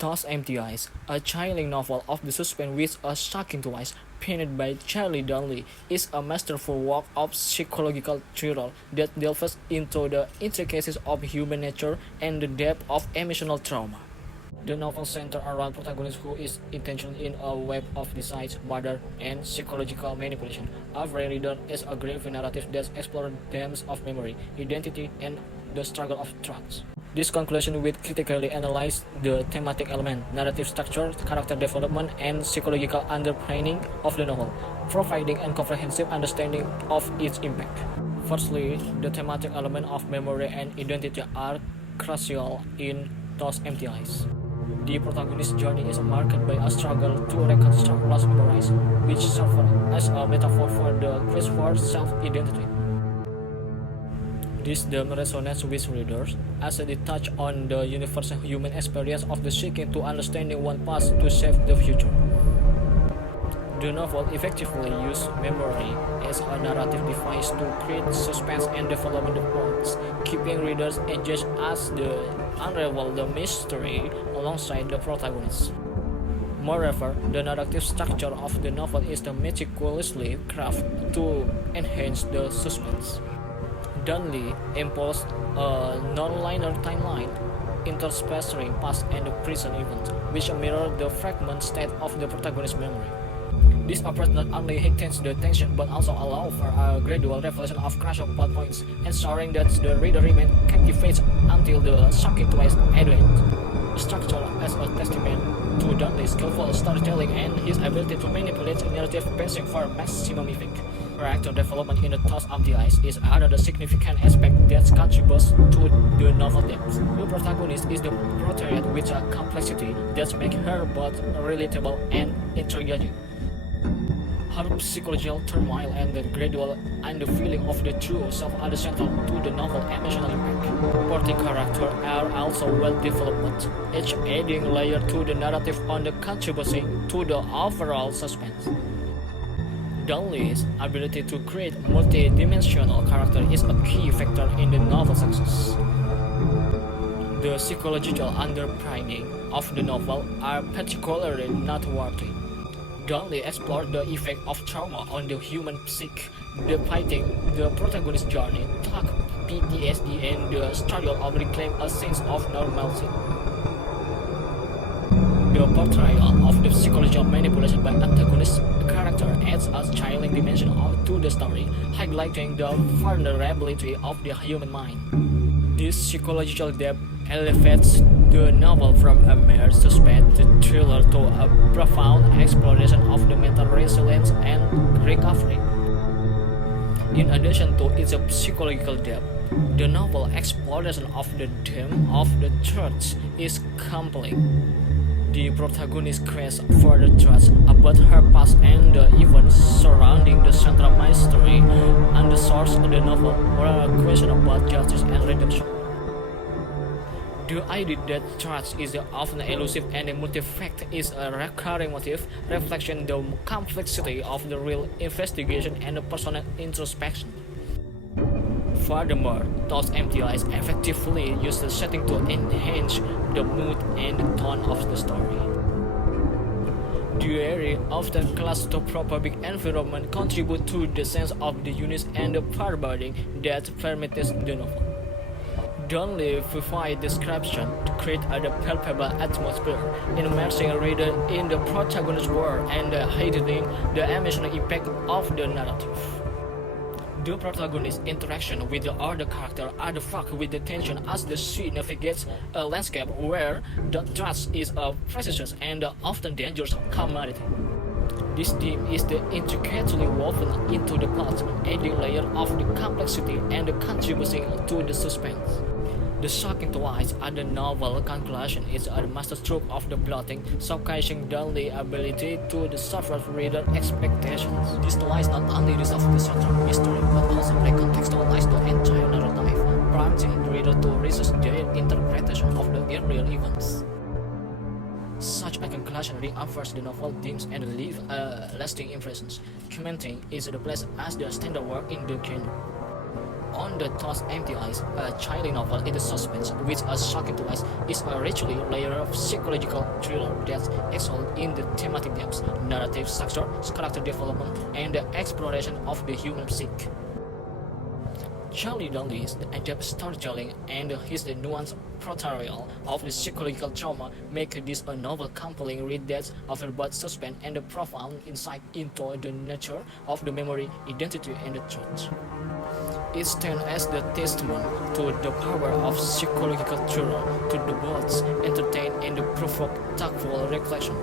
Those Empty Eyes, a chilling novel of the suspense with a shocking twist, penned by Charlie Donnelly, is a masterful work of psychological thriller that delves into the intricacies of human nature and the depth of emotional trauma. The novel centers around protagonist who is entangled in a web of desire, murder, and psychological manipulation. Every reader is a grave narrative that explores themes of memory, identity, and the struggle of trust. This conclusion will critically analyze the thematic element, narrative structure, character development, and psychological underpinning of the novel, providing a comprehensive understanding of its impact. Firstly, the thematic element of memory and identity are crucial in Those Empty Eyes. The protagonist's journey is marked by a struggle to reconstruct lost memories, which serve as a metaphor for the quest for self-identity. This theme resonates with readers, as they touch on the universal human experience of the seeking to understanding one path to save the future. The novel effectively uses memory as a narrative device to create suspense and develop the plots, keeping readers engaged as they unravel the mystery alongside the protagonist. Moreover, the narrative structure of the novel is meticulously crafted to enhance the suspense. Donnelly employs a non-linear timeline interspersing past and present events, which mirror the fragmented state of the protagonist's memory. This approach not only heightens the tension but also allows for a gradual revelation of crucial plot points, ensuring that the reader remains captivated until the shocking twist at the end. The structure as a testament to Dante's skillful storytelling and his ability to manipulate narrative pacing for maximum effect. Character development in the Those Empty Eyes is another significant aspect that contributes to the novel depth. The protagonist is portrayed with a complexity that makes her both relatable and intriguing. Her psychological turmoil and the gradual unveiling of the true self are central to the novel's emotional impact. Supporting characters are also well developed, each adding layer to the narrative and contributing to the overall suspense. Donnelly's ability to create multi-dimensional character is a key factor in the novel's success. The psychological underpinning of the novel are particularly noteworthy. Donnelly explored the effect of trauma on the human psyche, depicting the protagonist's journey through PTSD and the struggle of reclaiming a sense of normalcy. The portrayal of the psychological manipulation by antagonist character adds a chilling dimension to the story, highlighting the vulnerability of the human mind. This psychological depth elevates the novel from a mere suspense thriller to a profound exploration of the mental resilience and recovery. In addition to its psychological depth, the novel exploration of the theme of the church is compelling. The protagonist's quest for the truth about her past and the events surrounding the central mystery and the source of the novel were a question about justice and redemption. The idea that trust is often elusive and multi-fact is a recurring motif, reflecting the complexity of the real investigation and the personal introspection. Furthermore, Those Empty Eyes effectively use the setting to enhance the mood and the tone of the story. The area often claustrophobic environment contribute to the sense of the unease and the foreboding that permeates the novel. Donnelly vivid description to create a palpable atmosphere, immersing a reader in the protagonist's world and heightening the emotional impact of the narrative. The protagonist's interaction with the other characters are fraught with the tension as she navigates a landscape where the trust is a precious and often dangerous commodity. This theme is intricately woven into the plot, adding layers of the complexity and contributing to the suspense. The shocking twist at the novel conclusion is a masterstroke of the plotting, showcasing Donnelly's ability to subvert reader expectations. This twist not only resolves the central mystery, but also recontextualizes the entire narrative, prompting the reader to resist their interpretation of the earlier events. Such a conclusion reinforces the novel themes and leaves lasting impressions, cementing its place as the standard work in the genre. On the Thoughts Empty Eyes, a chilling novel in the suspense with a shocking twist, is a richly layered psychological thriller that excels in the thematic depth, narrative structure, character development, and the exploration of the human psyche. Charlie Dudley's adept storytelling and his nuanced portrayal of the psychological trauma make this a novel compelling read that offers both suspense and a profound insight into the nature of the memory, identity, and the truth. It stands as the testament to the power of psychological thriller to the both entertain and provoke thoughtful reflection.